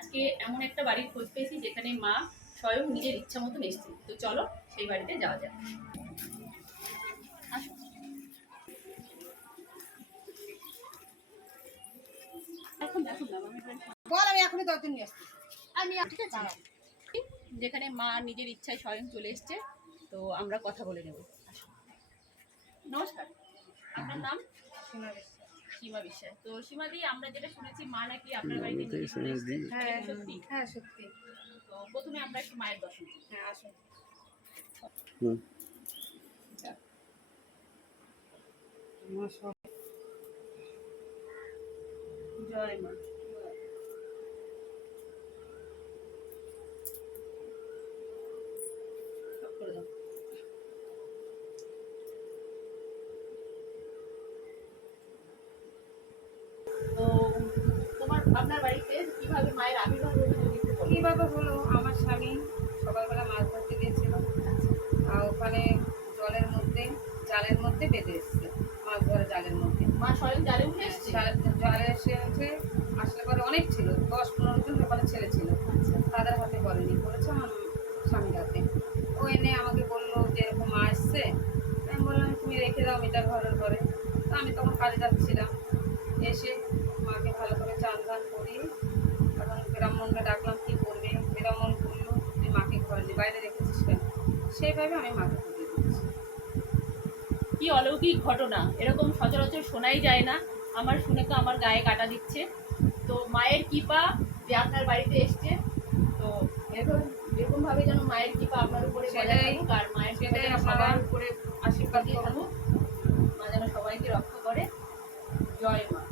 আজকে এমন একটা বাড়ির খোঁজ পেয়েছি যেখানে মা স্বয়ং নিজের ইচ্ছা মতন এসছে তো চলো সেই বাড়িতে যাওয়া যাক। যেখানে মা নিজের ইচ্ছায় স্বয়ং চলে এসছে তো আমরা কথা বলে নেব। নমস্কার। আপনার নাম? গেছে। সীমা বিশ্বাস। তো সীমা দি আমরা যেটা শুনেছি মা নাকি আপনার বাড়িতে নিজে চলে এসছে হ্যাঁ সত্যি? হ্যাঁ সত্যি। তো প্রথমে আমরা একটু মায়ের দর্শন করি। হ্যাঁ আসুন। জয় মা সব করে দাও। তো তোমার আপনার বাড়িতে কীভাবে মায়ের আবির্ভাব। কীভাবে হলো? আমার স্বামী সকালবেলা মাছ ধরতে গিয়েছিল। আর ওখানে জলের মধ্যে জালের মধ্যে বেঁধে এসছে। মাছ ধরে জালের মধ্যে। মা স্বয়ং জালে উঠে এসছে? জালে এসে হচ্ছে আসলে পরে অনেক ছিল। দশ পনেরো জন ওখানে ছেলে ছিল। তাদের হাতে পড়েনি পড়েছে আমার স্বামীর হাতে ও এনে আমাকে বলল যে এরকম মা এসছে? আমি বললাম তুমি রেখে দাও মিটার ঘরের ঘরে। তো আমি তখন কাজে যাচ্ছিলাম। এসে মাকে ভালো করে বাইরে রেখেছিস কেন? সেইভাবে আমি মাকে পুজো দিচ্ছি। কি অলৌকিক ঘটনা? এরকম সচরাচর শোনাই যায় না। আমার শুনে তো আমার গায়ে কাটা দিচ্ছে। তো মায়ের কৃপা যে আপনার বাড়িতে এসছে তো এরকম এরকমভাবে যেন মায়ের কৃপা আপনার উপরে সেটাই- আর মায়ের সেটাই সবার উপরে আশীর্বাদ দিয়ে থাকুক। মা যেন সবাইকে রক্ষা করে। জয় মা।